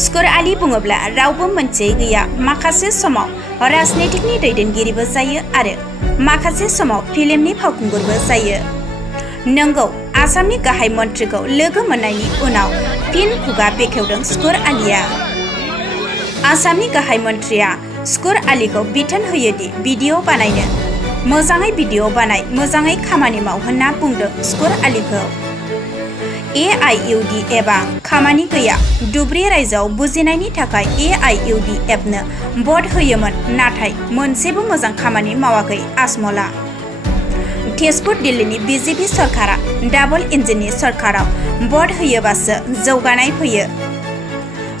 स्कर आली बुङोब्ला रावबो मोनसे गैया माखासे समाव राजनीतिकनि दैदेनगिरिबो जायो आरो माखासे समाव फिल्मनि फावखुंगुरबो जायो। नंगौ आसामनि गाहाय मन्थ्रिखौ लोगो मोननायनि उनाव फिन खुगा बेखेवदों स्कर आलिया। आसामनि गाहाय मन्थ्रिया स्कर आलिखौ बिथोन होयोदि भिडिअ बानायनो मोजाङै भिडिअ बानाय मोजाङै खामानि माव होनना बुंदों स्कर आलिखौ। AIUDF आ खामानि गैया धुब्री रायजोआव बुजिनायनि थाखाय AIUDF नो भट होयोमोन नाथाय मोनसेबो मोजां खामानि मावाखै आजमला। तेजपुर दिल्लीनि BJP सरकारा डाबल इन्जिननि सरकाराव भट होयोबासो जौगानाय फैयो।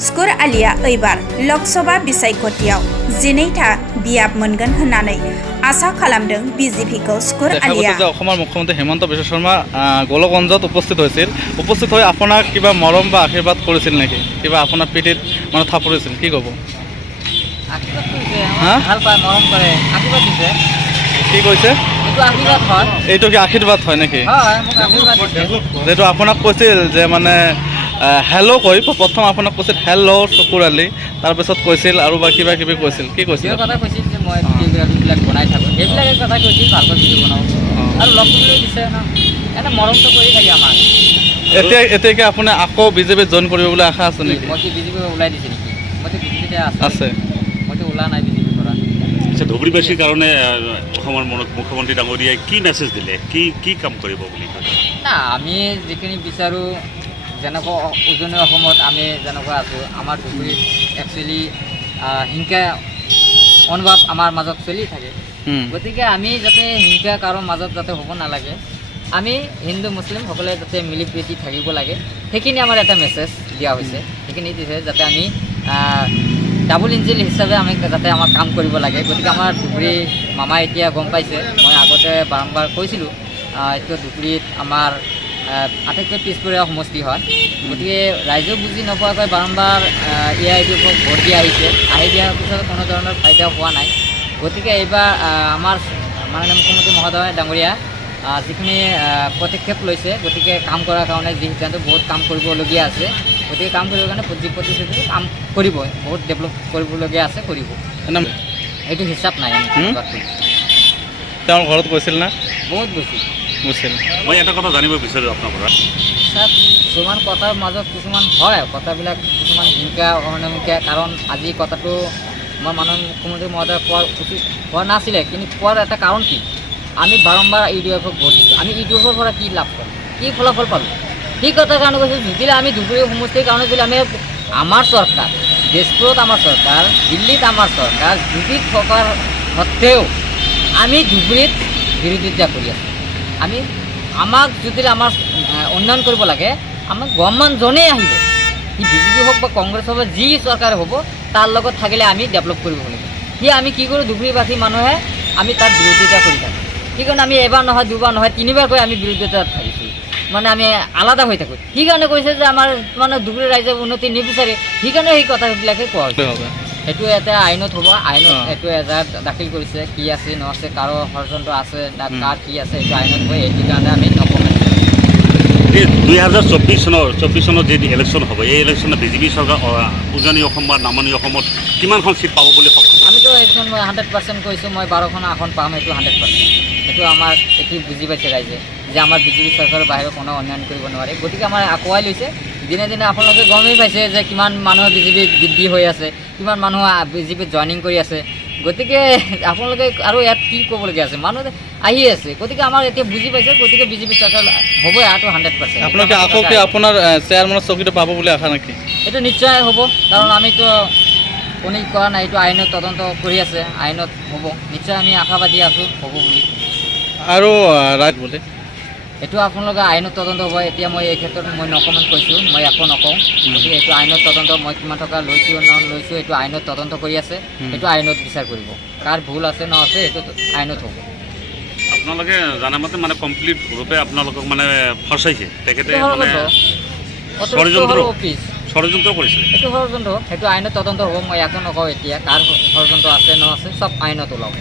स्कर आलिया एबार लकसभा बिसायख'थियाव 12टा बियाब मोनगोन होननानै आशा खालामदों BJP-खौ स्कर आलिया। অসমৰ মুখ্যমন্ত্ৰী হেমন্ত বিশ্ব শৰ্মা গোলকগঞ্জত উপস্থিত হৈছিল। উপস্থিত হৈ আপোনাক কিবা মৰম বা আশীৰ্বাদ কৰিছিল নেকি? কিবা আপোনাৰ পিঠিত মানে থাপৰিছিল কি ক'ব? আশীৰ্বাদ কৰিছে, ভাল পায়, মৰম কৰে, আশীৰ্বাদ দিছে। কি কৈছে? এইটো আশীৰ্বাদ হয়। এইটো কি আশীৰ্বাদ হয় নেকি? হয়, মোক আশীৰ্বাদ দিছে। যেটো আপোনাক কৈছিল যে মানে হেল্ল' কৈ প্ৰথম আপোনাক কৈছিল হেল্ল' স্কৰ আলি, তাৰপিছত কৈছিল আৰু বা কিবা কিবি কৈছিল, কি কৈছিল? কথা কৈছিল যে মই ভিডিঅ'বিলাক বনাই থাকোঁ, সেইবিলাকে কথা কৈছিল, ভালকৈ ভিডিঅ' বনাওঁ আৰু লগ কৰিবলৈ দিছে ন, এনে মৰমটো কৰি থাকে আমাক। এতিয়া আপুনি আকৌ বিজেপিত জইন কৰিব বুলি আশা আছে নেকি? মই কি বিজেপি ওলাই দিছে নেকি? মইতো বিজেপিতে আছে, মইতো ওলা নাই বিজেপিৰ পৰা। আচ্ছা, ধুবুৰীবাসীৰ কাৰণে অসমৰ মুখ্যমন্ত্ৰী ডাঙৰীয়াই কি মেছেজ দিলে, কি কাম কৰিব বুলি কয়? না, আমি যিখিনি বিচাৰোঁ যেনেকুৱা উজনি অসমত আমি যেনেকুৱা আছোঁ, আমাৰ ধুবুৰীত একচুৱেলি হিংসা অনুভৱ আমাৰ মাজত চলি থাকে। গতিকে আমি যাতে হিংসা কাৰো মাজত যাতে হ'ব নালাগে, আমি হিন্দু মুছলিম সকলোৱে যাতে মিলি প্ৰীতি থাকিব লাগে, সেইখিনি আমাৰ এটা মেছেজ দিয়া হৈছে। সেইখিনি দিছে যাতে আমি ডাবল ইঞ্জিন হিচাপে আমি যাতে আমাৰ কাম কৰিব লাগে। গতিকে আমাৰ ধুবুৰী মামাই এতিয়া গম পাইছে, মই আগতে বাৰম্বাৰ কৈছিলোঁ এইটো ধুবুৰীত আমাৰ আটাইতকৈ পিছপৰীয়া সমষ্টি হয়। গতিকে ৰাইজেও বুজি নোপোৱাকৈ বাৰম্বাৰ AIUDFক ভোট দি আহিছে, আহি দিয়াৰ পিছত কোনো ধৰণৰ ফাইদা হোৱা নাই। গতিকে এইবাৰ আমাৰ মাননীয় মুখ্যমন্ত্ৰী মহোদয় ডাঙৰীয়া যিখিনি পদক্ষেপ লৈছে, গতিকে কাম কৰাৰ কাৰণে যি সিদ্ধান্ত বহুত কাম কৰিবলগীয়া আছে, গতিকে কাম কৰিবৰ কাৰণে প্ৰতিশ্ৰুতি কাম কৰিবই, বহুত ডেভেলপ কৰিবলগীয়া আছে, কৰিব। এইটো হিচাপ নাই। তেওঁৰ ঘৰত গৈছিল না? বহুত গৈছিল। মই এটা কথা জানিব বিচাৰোঁ আপোনাৰ পৰা। কিছুমান কথাৰ মাজত কিছুমান হয়, কথাবিলাক কিছুমান হিংসা অনামিকা, কাৰণ আজি কথাটো মই মাননীয় মুখ্যমন্ত্ৰী মহোদয় কোৱাৰ উচিত হোৱা নাছিলে, কিন্তু কোৱাৰ এটা কাৰণ কি, আমি বাৰম্বাৰ UDFক ভোট দিছোঁ, আমি UDFৰ পৰা কি লাভ পালোঁ, কি ফলাফল পালোঁ, সেই কথাৰ কাৰণে কৈছোঁ। যদিলে আমি ধুবুৰী সমষ্টিৰ কাৰণে যদি আমি আমাৰ চৰকাৰ, তেজপুৰত আমাৰ চৰকাৰ, দিল্লীত আমাৰ চৰকাৰ, ধুবুৰীত থকাৰ সত্ত্বেও আমি ধুবুৰীত বিৰোধিতা কৰি আছোঁ। আমাক যদি আমাৰ উন্নয়ন কৰিব লাগে, আমাক গভৰ্ণমেণ্টজনেই আহিব, সি BJP হওক বা কংগ্ৰেছ হওক বা যি চৰকাৰ হ'ব, তাৰ লগত থাকিলে আমি ডেভেলপ কৰিব লাগিব। সি আমি কি কৰোঁ, ধুবুৰীবাসী মানুহে আমি তাৰ বিৰোধিতা কৰি থাকোঁ। সেইকাৰণে আমি এবাৰ নহয়, দুবাৰ নহয়, তিনিবাৰকৈ আমি বিৰোধিতাত থাকিছোঁ, মানে আমি আলাদা হৈ থাকোঁ। সেইকাৰণে কৈছে যে আমাৰ মানে ধুবুৰী ৰাইজে উন্নতি নিবিচাৰে, সেইকাৰণে সেই কথাবিলাকে কোৱা হৈছে। সেইটো এটা আইনত হ'ব, আইনত এইটো এজাহাত দাখিল কৰিছে, কি আছে আছে, কাৰো ষড়যন্ত্ৰ আছে না কাৰ কি আছে, এইটো আইনত হয়। সেইটো কাৰণে আমি নকমেণ্ট। 2024 চনত যি ইলেকশ্যন হ'ব, এই ইলেকশ্যনত BJP চৰকাৰ উজনি অসম বা নামনি অসমত কিমানখন চিট পাব বুলি সক্ষম? আমিতো এইখন মই 100% কৈছোঁ, মই 12খন আসন পাম, সেইটো 100%। সেইটো আমাৰ এটি বুজি পাইছে ৰাইজে যে আমাৰ BJP চৰকাৰৰ বাহিৰে কোনো উন্নয়ন কৰিব নোৱাৰে। গতিকে আমাৰ আগুৱাই লৈছে। দিনে দিনে আপোনালোকে গমেই পাইছে যে কিমান মানুহ BJP বৃদ্ধি হৈ আছে, কিমান মানুহ BJPত জইনিং কৰি আছে। গতিকে আপোনালোকে আৰু ইয়াত কি ক'বলগীয়া আছে, মানুহ আহি আছে। গতিকে আমাৰ এতিয়া বুজি পাইছে, গতিকে BJP চৰকাৰ হ'বই আৰু 100%। আপোনালোকে আকৌ কি আপোনাৰ চেয়াৰমেনৰ চকীটো পাব বুলি আশা নেকি? এইটো নিশ্চয় হ'ব, কাৰণ আমিতো কোনো কৰা নাই, এইটো আইনত তদন্ত কৰি আছে, আইনত হ'ব নিশ্চয়। আমি আশাবাদী আছোঁ হ'ব বুলি। আৰু ৰাইট বুলি এইটো আপোনালোকে আইনত তদন্ত হ'ব। এতিয়া মই এই ক্ষেত্ৰত মই নকমেণ্ট কৈছোঁ, মই একো নকওঁ। গতিকে এইটো আইনত তদন্ত, মই কিমান টকা লৈছোঁ লৈছোঁ, এইটো আইনত তদন্ত কৰি আছে, সেইটো আইনত বিচাৰ কৰিব। কাৰ ভুল আছে ন আছে, এইটো আইনত হ'ব। আপোনালোকে জানামতে মানে কমপ্লিট ৰূপে আপোনালোকক মানে ফচাইছে তেখেতে, ষড়যন্ত্ৰ কৰিছে। এইটো ষড়যন্ত্ৰ, সেইটো আইনত তদন্ত হ'ব। মই একো নকওঁ এতিয়া, কাৰ ষড়যন্ত্ৰ আছে ন আছে, চব আইনত ওলাব।